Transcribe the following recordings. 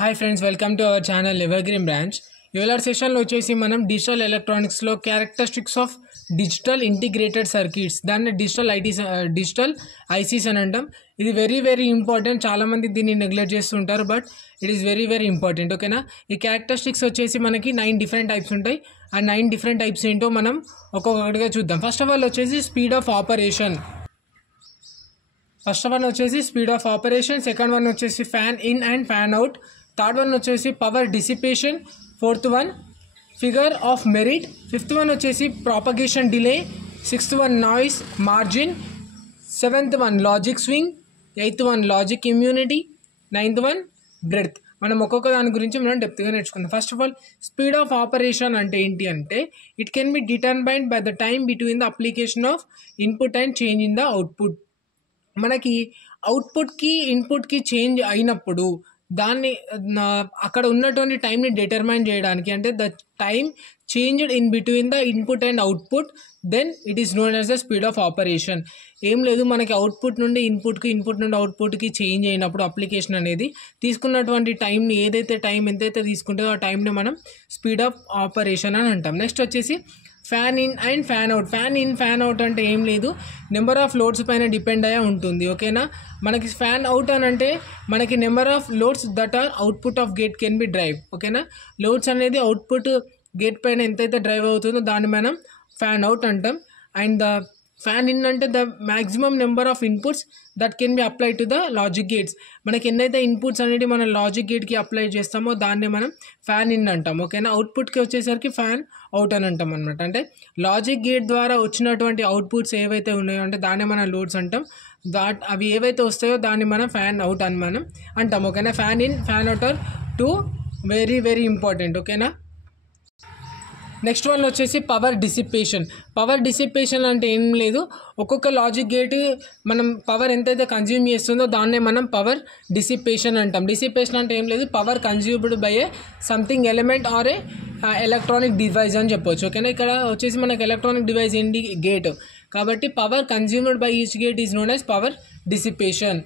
Hi friends, welcome to our channel evergreen branch. ఇవాళ సెషన్లో వచ్చేసి మనం డిజిటల్ ఎలక్ట్రానిక్స్లో characteristics of digital integrated circuits, దాన్ని డిజిటల్ ఐసీస్ అని అంటాం. ఇది వెరీ వెరీ ఇంపార్టెంట్. చాలామంది దీన్ని నెగ్లెక్ట్ చేస్తుంటారు, but it is very very important. ఓకేనా, ఈ క్యారెక్టరిస్టిక్స్ వచ్చేసి మనకి 9 డిఫరెంట్ టైప్స్ ఉంటాయి. ఆ 9 డిఫరెంట్ టైప్స్ ఏంటో మనం ఒక్కొక్కటిగా చూద్దాం. ఫస్ట్ ఆఫ్ ఆల్ వచ్చేసి speed of operation. First one వచ్చేసి speed of operation, second one వచ్చేసి fan in and fan out, third one వచ్చేసి power dissipation, fourth one figure of merit, fifth one వచ్చేసి propagation delay, sixth one noise margin, seventh one logic swing, eighth one logic immunity, ninth one breadth. మనం ఒక్కొక్క దాని గురించి మనం డెప్త్గా నేర్చుకుందాం. First of all speed of operation అంటే ఏంటి అంటే, it can be determined by the time between the application of input and change in the output. మనకి అవుట్పుట్కి ఇన్పుట్కి చేంజ్ అయినప్పుడు దాన్ని అక్కడ ఉన్నటువంటి టైంని డిటర్మైన్ చేయడానికి, అంటే the time changed in between the input and output, then it is known as the speed of operation. ఏం లేదు, మనకి అవుట్పుట్ నుండి ఇన్పుట్కి, ఇన్పుట్ నుండి అవుట్పుట్కి చేంజ్ అయినప్పుడు అప్లికేషన్ అనేది తీసుకున్నటువంటి టైంని, ఏదైతే టైం ఎంతైతే తీసుకుంటుందో ఆ టైంని మనం స్పీడ్ ఆఫ్ ఆపరేషన్ అని అంటాం. నెక్స్ట్ వచ్చేసి fan in and fan out. Fan in fan out అంటే ఏం లేదు, నెంబర్ ఆఫ్ లోడ్స్ పైన డిపెండ్ అయ్యే ఉంటుంది. ఓకేనా, మనకి ఫ్యాన్ అవుట్ అని అంటే మనకి number of loads that are output of gate can be drive. ఓకేనా, లోడ్స్ అనేది అవుట్పుట్ గేట్ పైన ఎంతైతే డ్రైవ్ అవుతుందో దాన్ని మనం ఫ్యాన్ అవుట్ అంటాం. అండ్ ద ఫ్యాన్ ఇన్ అంటే the maximum number of inputs that can B apply to the logic gates. మనకి ఎన్నైతే ఇన్పుట్స్ అనేది మనం లాజిక్ గేట్కి అప్లై చేస్తామో దాన్ని మనం ఫ్యాన్ ఇన్ అంటాం. ఓకేనా, అవుట్పుట్కి వచ్చేసరికి ఫ్యాన్ అవుట్ అని అంటాం అనమాట. అంటే లాజిక్ గేట్ ద్వారా వచ్చినటువంటి అవుట్పుట్స్ ఏవైతే ఉన్నాయో అంటే దాన్ని మనం లోడ్స్ అంటాం. అవి ఏవైతే వస్తాయో దాన్ని మనం ఫ్యాన్ అవుట్ అని మనం అంటాం. ఓకేనా, fan in fan out are two very very important. ఓకేనా, నెక్స్ట్ వన్ వచ్చేసి పవర్ డిసిపేషన్. పవర్ డిసిపేషన్ అంటే ఏం లేదు, ఒక్కొక్క లాజిక్ గేట్ మనం పవర్ ఎంతైతే కన్జ్యూమ్ చేస్తుందో దాన్నే మనం పవర్ డిసిపేషన్ అంటాం. డిసిపేషన్ అంటే ఏం లేదు, power consumed by a something element or a electronic device అని చెప్పొచ్చు. ఓకేనా, ఇక్కడ వచ్చేసి మనకి ఎలక్ట్రానిక్ డివైస్ ఏంటి, గేట్. కాబట్టి power consumed by each gate is known as power dissipation.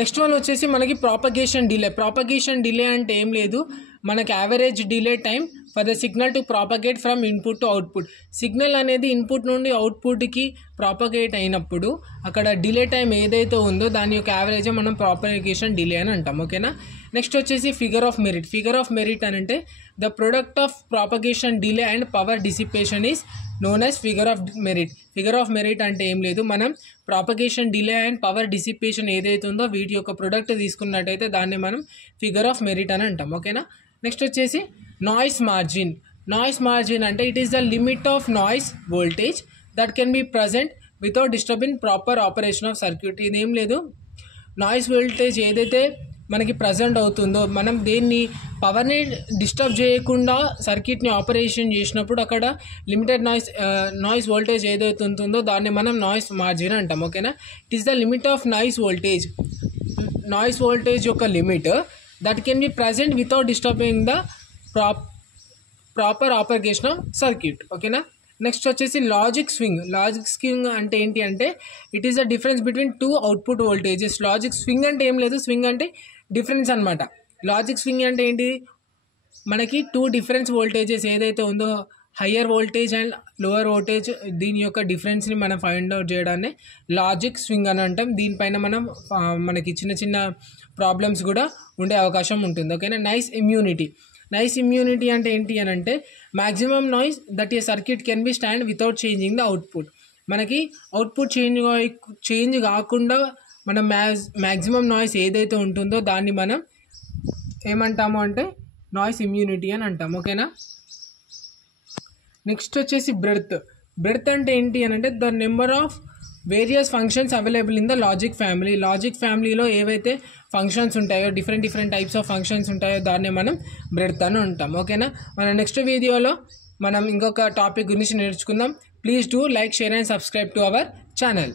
Next one వచ్చేసి మనకి ప్రాపగేషన్ డిలే. ప్రాపగేషన్ డిలే అంటే ఏం లేదు, మనకి average delay time for the signal to propagate from input to output. Signal అనేది input నుండి అవుట్పుట్కి propagate అయినప్పుడు అక్కడ డిలే టైం ఏదైతే ఉందో దాని యొక్క యావరేజ్ మనం ప్రాపగేషన్ డిలే అని అంటాం. ఓకేనా, నెక్స్ట్ వచ్చేసి figure of merit. Figure of merit అని అంటే the product of propagation delay and power dissipation is known as figure of merit. Figure of merit అంటే ఏం లేదు, మనం propagation delay and power dissipation ఏదైతే ఉందో వీటి యొక్క ప్రొడక్ట్ తీసుకున్నట్టయితే దాన్ని మనం ఫిగర్ ఆఫ్ మెరిట్ అని అంటాం. ఓకేనా, నెక్స్ట్ వచ్చేసి నాయిస్ మార్జిన్. నాయిస్ మార్జిన్ అంటే it is the limit of noise voltage that can be present without disturbing proper operation of circuit. ఇదేం లేదు, నాయిస్ వోల్టేజ్ ఏదైతే మనకి ప్రజెంట్ అవుతుందో మనం దేన్ని పవర్ని డిస్టర్బ్ చేయకుండా సర్క్యూట్ని ఆపరేషన్ చేసినప్పుడు అక్కడ లిమిటెడ్ నాయిస్ వోల్టేజ్ ఏదైతే ఉంటుందో దాన్ని మనం నాయిస్ మార్జిన్ అంటాం. ఓకేనా, it is the limit of noise voltage. Noise voltage యొక్క limit that can be present without disturbing the proper operation of circuit. ఓకేనా, నెక్స్ట్ వచ్చేసి లాజిక్ స్వింగ్. లాజిక్ స్వింగ్ అంటే ఏంటి అంటే it is the difference between 2 output voltages. Logic swing అంటే ఏం లేదు, swing అంటే డిఫరెన్స్ అనమాట. లాజిక్ స్వింగ్ అంటే ఏంటి, మనకి 2 డిఫరెన్స్ వోల్టేజెస్ ఏదైతే ఉందో higher voltage and lower voltage, దీని యొక్క డిఫరెన్స్ని మనం ఫైండ్ అవుట్ చేయడాన్ని లాజిక్ స్వింగ్ అని అంటాం. దీనిపైన మనకి చిన్న చిన్న ప్రాబ్లమ్స్ కూడా ఉండే అవకాశం ఉంటుంది. ఓకేనా, నైస్ ఇమ్యూనిటీ. నైస్ ఇమ్యూనిటీ అంటే ఏంటి అని అంటే maximum noise that A circuit can be stand without changing the output. మనకి అవుట్పుట్ చేంజ్ కాకుండా మనం మ్యాక్సిమం నాయిస్ ఏదైతే ఉంటుందో దాన్ని మనం ఏమంటాము అంటే నాయిస్ ఇమ్యూనిటీ అని అంటాం. ఓకేనా, నెక్స్ట్ వచ్చేసి బ్రెడ్త్. బ్రెడ్త్ అంటే ఏంటి అని అంటే the number of various functions available in the logic family. Logic ఫ్యామిలీలో ఏవైతే ఫంక్షన్స్ ఉంటాయో, డిఫరెంట్ టైప్స్ ఆఫ్ ఫంక్షన్స్ ఉంటాయో దాన్ని మనం బ్రెడ్త్ అని ఉంటాం. ఓకేనా, మన నెక్స్ట్ వీడియోలో మనం ఇంకొక టాపిక్ గురించి నేర్చుకుందాం. Please do like, share and subscribe to our channel.